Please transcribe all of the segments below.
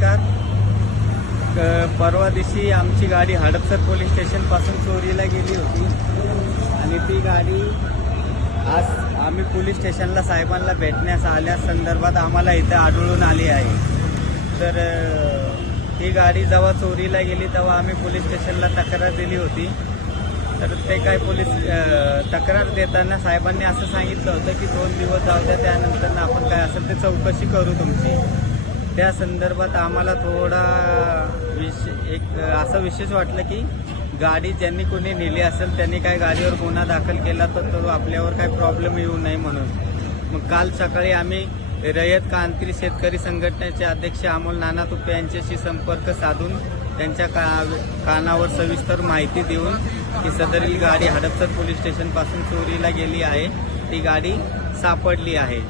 नमस्कार। परवा दिवशी आमची गाडी हडपसर पोलीस स्टेशनपासून चोरीला गेली होती आणि ती गाडी आज आम्ही पोलीस स्टेशनला साहेबांना भेटण्यास आल्या संदर्भात आम्हाला इथं आढळून आली आहे। तर ही गाडी जेव्हा चोरीला गेली तेव्हा आम्ही पोलीस स्टेशनला तक्रार दिली होती। तर ते काय पोलीस तक्रार देताना साहेबांनी असं सांगितलं होतं की 2 दिवस जाऊ द्या, त्यानंतर आपण काय असेल ते चौकशी करू तुमची। त्या संदर्भात आम्हाला थोडा असं विशेष वाटलं की गाडी ज्यांनी कोणी नेली असेल त्यांनी काय गाडीवर गुन्हा दाखल केला तर तो आपल्यावर काय प्रॉब्लेम येऊ नये म्हणून मग काल सकाळी आम्ही रयत क्रांती शेतकरी संघटनेचे अध्यक्ष अमोल नाना तुपे यांच्याशी संपर्क साधून त्यांच्या कानावर सविस्तर माहिती देऊन की सदरील गाडी हडपसर पोलीस स्टेशनपासून चोरीला गेली आहे, ती गाडी सापडली आहे।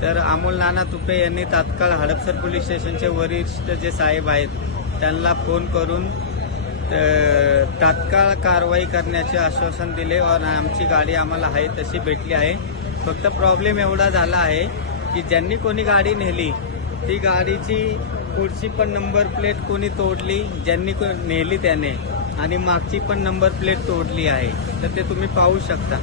तर अमोल नाना तुपे यांनी तात्काळ हडपसर पोलीस स्टेशनचे वरिष्ठ जे साहेब आहेत त्यांना फोन करून तात्काळ कारवाई करण्याचे आश्वासन दिले और आमची गाडी आम्हाला आहे तशी भेटली आहे। फक्त प्रॉब्लेम एवढा झाला आहे की ज्यांनी कोणी गाडी नेली ती गाडीची पुढची पण नंबर प्लेट कोणी तोडली, ज्यांनी नेली त्याने, आणि मागची पण नंबर प्लेट तोडली आहे। तर ते तुम्ही पाहू शकता।